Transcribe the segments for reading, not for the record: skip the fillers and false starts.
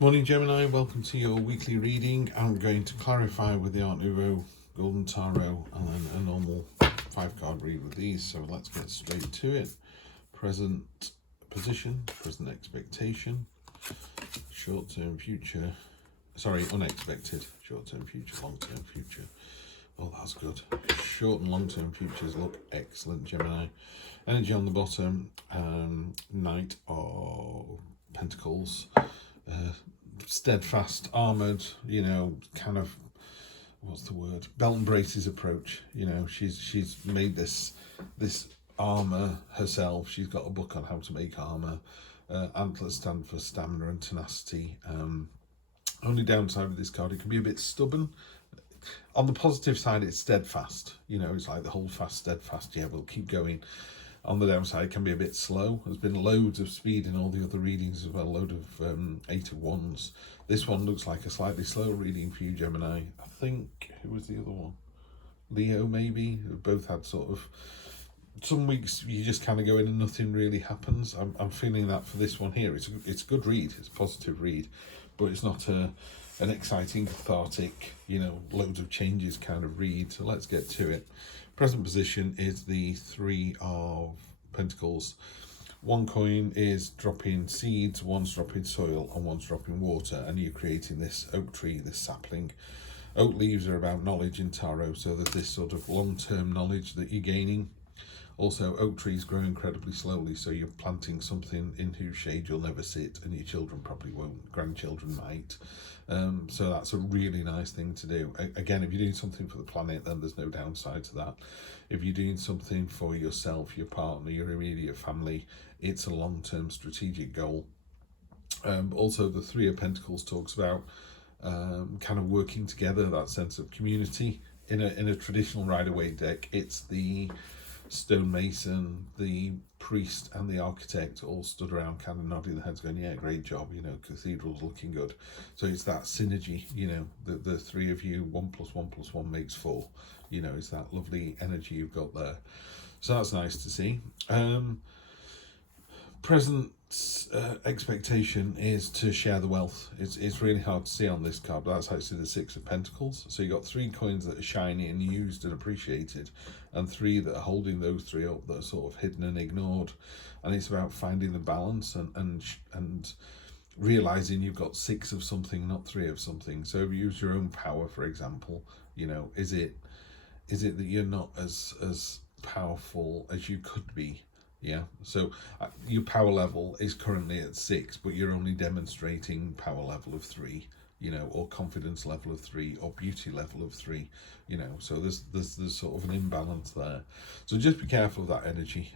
Morning Gemini, welcome to your weekly reading. I'm going to clarify with the Art Nouveau Golden Tarot and then a normal 5-card read with these. So let's get straight to it. Present position, present expectation, short-term future, unexpected, short-term future, long-term future. Oh, that's good. Short and long-term futures look excellent, Gemini. Energy on the bottom, Knight of Pentacles. Steadfast, armoured, kind of, what's the word? Belt and braces approach. She's made this armour herself. She's got a book on how to make armour. Antlers stand for stamina and tenacity. Only downside with this card, it can be a bit stubborn. On the positive side, it's steadfast. It's like the hold fast, steadfast. Yeah, we'll keep going. On the downside, it can be a bit slow. There's been loads of speed in all the other readings as well, a load of 8 of Wands. This one looks like a slightly slow reading for you, Gemini. I think, who was the other one? Leo, maybe? Both had sort of, some weeks you just kind of go in and nothing really happens. I'm feeling that for this one here. It's a good read, it's a positive read, but it's not an exciting, cathartic, loads of changes kind of read. So let's get to it. Present position is the 3 of Pentacles. One coin is dropping seeds, one's dropping soil, and one's dropping water, and you're creating this oak tree, this sapling. Oak leaves are about knowledge in tarot, so there's this sort of long-term knowledge that you're gaining. Also, oak trees grow incredibly slowly, so you're planting something in whose shade you'll never sit, and your children probably won't, grandchildren might. So that's a really nice thing to do. Again, if you're doing something for the planet, then there's no downside to that. If you're doing something for yourself, your partner, your immediate family, it's a long-term strategic goal. Also, the 3 of Pentacles talks about kind of working together, that sense of community. In a traditional Rider-Waite deck, it's the stonemason, the priest, and the architect all stood around kind of nodding their heads going, yeah, great job, cathedral's looking good. So it's that synergy, the 3 of you, 1 + 1 + 1 makes 4. It's that lovely energy you've got there. So that's nice to see. Present expectation is to share the wealth. It's really hard to see on this card, but that's actually the 6 of Pentacles. So you got 3 coins that are shiny and used and appreciated, and 3 that are holding those 3 up that are sort of hidden and ignored. And it's about finding the balance and realizing you've got 6 of something, not 3 of something. So if you use your own power, for example, is it that you're not as powerful as you could be? Yeah, so your power level is currently at 6, but you're only demonstrating power level of 3, or confidence level of 3, or beauty level of 3, so there's sort of an imbalance there. So just be careful of that energy.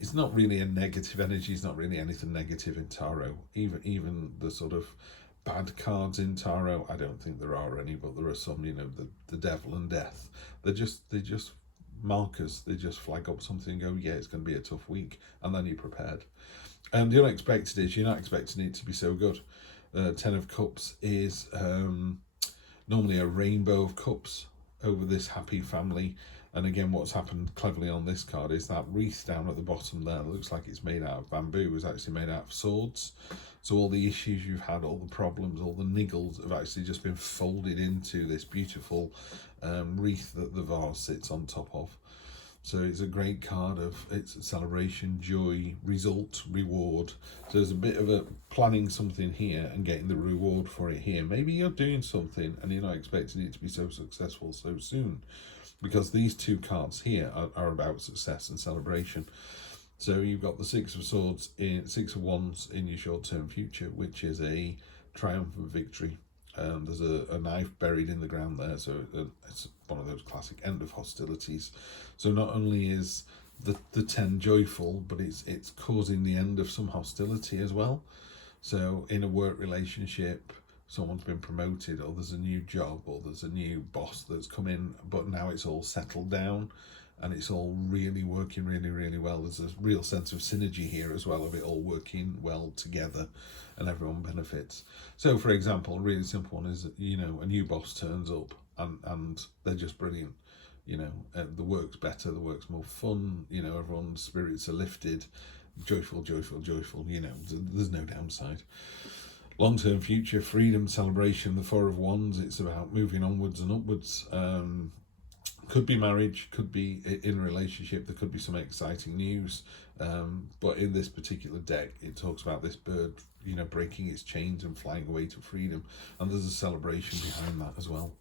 It's not really a negative energy. It's not really anything negative in tarot. Even the sort of bad cards in tarot, I don't think there are any, but there are some. The devil and death. They're just markers. They just flag up something and go, yeah, it's going to be a tough week, and then you're prepared. The unexpected is you're not expecting it to be so good. 10 of Cups is normally a rainbow of cups over this happy family. And again, what's happened cleverly on this card is that wreath down at the bottom there, that looks like it's made out of bamboo, is actually made out of swords. So all the issues you've had, all the problems, all the niggles have actually just been folded into this beautiful wreath that the vase sits on top of. So it's a great card of it's celebration, joy, result, reward. So there's a bit of a planning something here and getting the reward for it here. Maybe you're doing something and you're not expecting it to be so successful so soon, because these 2 cards here are about success and celebration. So you've got the 6 of Swords, 6 of Wands in your short-term future, which is a triumphant victory. There's a knife buried in the ground there, so it's one of those classic end of hostilities. So not only is the 10 joyful, but it's causing the end of some hostility as well. So in a work relationship, someone's been promoted, or there's a new job, or there's a new boss that's come in, but now it's all settled down and it's all really working really, really well. There's a real sense of synergy here as well, of it all working well together and everyone benefits. So for example, a really simple one is that, a new boss turns up and they're just brilliant. The work's better, the work's more fun, everyone's spirits are lifted, joyful, there's no downside. Long-term future, freedom, celebration, the Four of Wands. It's about moving onwards and upwards. Could be marriage, could be in a relationship, there could be some exciting news. But in this particular deck, it talks about this bird, you know, breaking its chains and flying away to freedom. And there's a celebration behind that as well.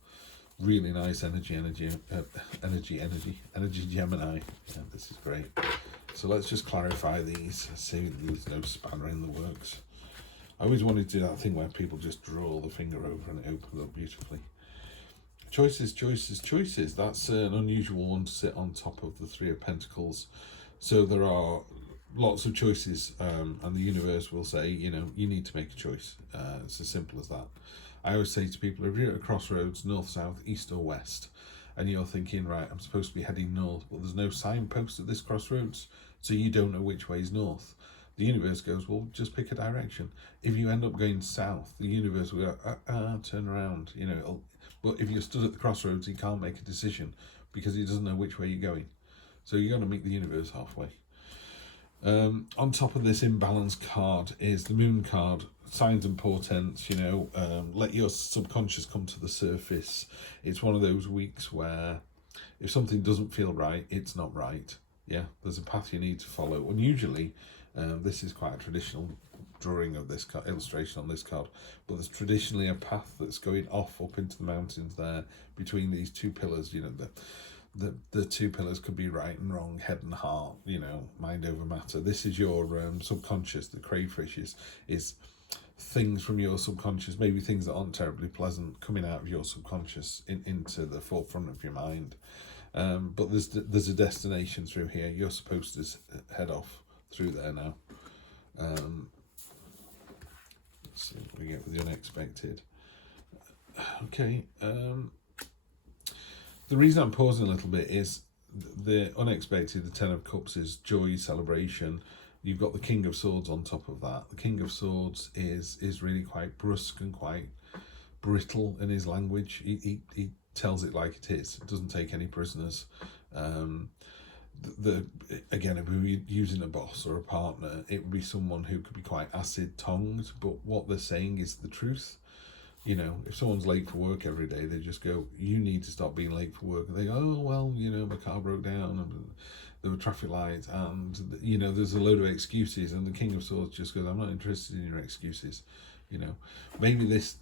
Really nice energy, Gemini. Yeah, this is great. So let's just clarify these, see there's no spanner in the works. I always wanted to do that thing where people just draw the finger over and it opens up beautifully. Choices, choices, choices. That's an unusual one to sit on top of the Three of Pentacles. So there are lots of choices, and the universe will say, you know, you need to make a choice. It's as simple as that. I always say to people, if you're at a crossroads, north, south, east or west, and you're thinking, right, I'm supposed to be heading north, but there's no signpost at this crossroads, so you don't know which way is north. The universe goes, well, just pick a direction. If you end up going south, the universe will go, turn around, you know. But if you're stood at the crossroads, you can't make a decision because he doesn't know which way you're going. So you're going to meet the universe halfway. On top of this imbalance card is the Moon card, signs and portents, you know, let your subconscious come to the surface. It's one of those weeks where if something doesn't feel right, it's not right. Yeah, there's a path you need to follow. And usually, this is quite a traditional drawing of this card, illustration on this card, but there's traditionally a path that's going off up into the mountains there between these two pillars. You know, the two pillars could be right and wrong, head and heart, you know, mind over matter. This is your subconscious. The crayfish is things from your subconscious, maybe things that aren't terribly pleasant, coming out of your subconscious into the forefront of your mind. But there's a destination through here. You're supposed to head off through there now. Let's see what we get with the unexpected. Okay. The reason I'm pausing a little bit is the unexpected, the Ten of Cups is joy, celebration. You've got the King of Swords on top of that. The King of Swords is really quite brusque and quite brittle in his language. He tells it like it is. It doesn't take any prisoners. Again, if we were using a boss or a partner, it would be someone who could be quite acid-tongued, but what they're saying is the truth. You know, if someone's late for work every day, they just go, you need to stop being late for work. And they go, oh, well, you know, my car broke down and there were traffic lights and, you know, there's a load of excuses. And the King of Swords just goes, I'm not interested in your excuses. You know, maybe this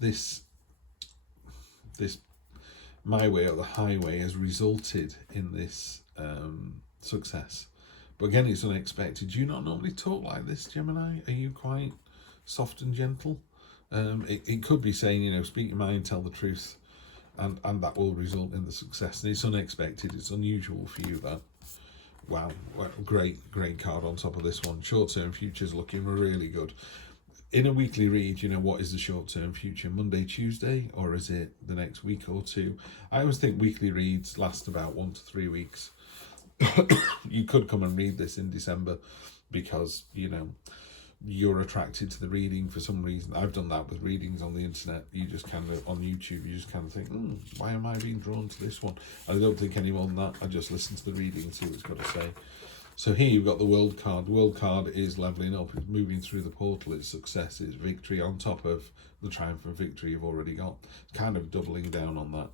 my way or the highway has resulted in this success. But again, it's unexpected. Do you not normally talk like this, Gemini? Are you quite soft and gentle? It could be saying, you know, speak your mind, tell the truth, and that will result in the success. And it's unexpected. It's unusual for you, that. Wow, great card on top of this one. Short-term future's looking really good. In a weekly read, you know, what is the short-term future? Monday, Tuesday, or is it the next week or two? I always think weekly reads last about 1 to 3 weeks. You could come and read this in December because, you know, you're attracted to the reading for some reason. I've done that with readings on the internet. You just kind of, on YouTube, you just kind of think, why am I being drawn to this one? I don't think any more than that. I just listen to the reading and see what it's got to say. So here you've got the World card. The World card is levelling up. It's moving through the portal. It's success. It's victory on top of the triumph and victory you've already got. It's kind of doubling down on that.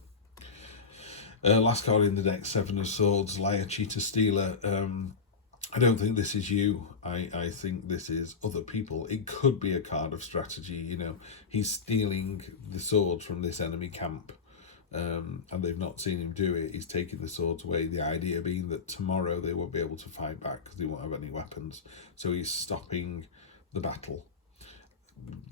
Last card in the deck, Seven of Swords, Liar, Cheater, Stealer. I don't think this is you. I think this is other people. It could be a card of strategy, you know. He's stealing the swords from this enemy camp, and they've not seen him do it. He's taking the swords away, the idea being that tomorrow they won't be able to fight back because they won't have any weapons. So he's stopping the battle.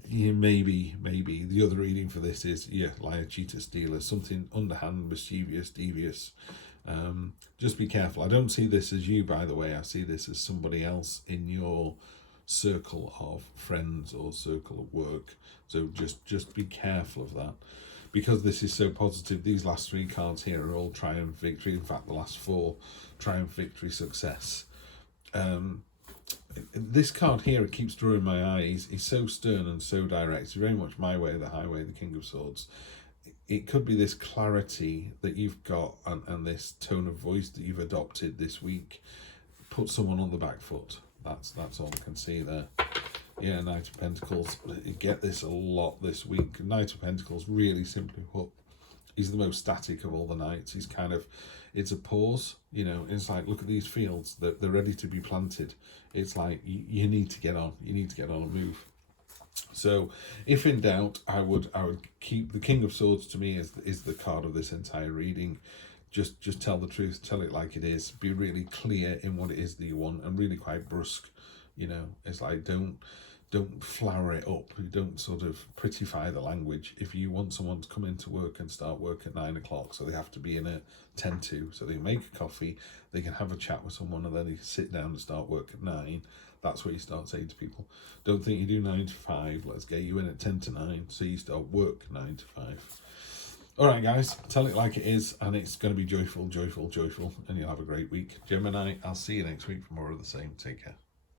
Yeah, maybe. The other reading for this is, yeah, liar, cheater, stealer, something underhand, mischievous, devious. Just be careful. I don't see this as you, by the way. I see this as somebody else in your circle of friends or circle of work. So just be careful of that. Because this is so positive, these last 3 cards here are all triumph, victory. In fact, the last 4, triumph, victory, success. This card here, it keeps drawing my eyes. He's so stern and so direct. It's very much my way, the highway, the King of Swords. It could be this clarity that you've got and this tone of voice that you've adopted this week. Put someone on the back foot. That's all I can see there. Yeah, Knight of Pentacles. You get this a lot this week. Knight of Pentacles, really simply put, he's the most static of all the knights. He's kind of, it's a pause, you know. It's like, look at these fields, they're ready to be planted. It's like, you need to get on. You need to get on and move. So, if in doubt, I would keep the King of Swords. To me, is the card of this entire reading. Just tell the truth, tell it like it is. Be really clear in what it is that you want, and really quite brusque. You know, it's like, don't flower it up. Don't sort of prettify the language. If you want someone to come into work and start work at 9 o'clock, so they have to be in at 10 to, so they make a coffee, they can have a chat with someone, and then they sit down and start work at 9. That's what you start saying to people. Don't think you do 9 to 5. Let's get you in at 10 to 9, so you start work 9 to 5. All right, guys, tell it like it is, and it's going to be joyful, joyful, joyful, and you'll have a great week. Gemini, I'll see you next week for more of the same. Take care.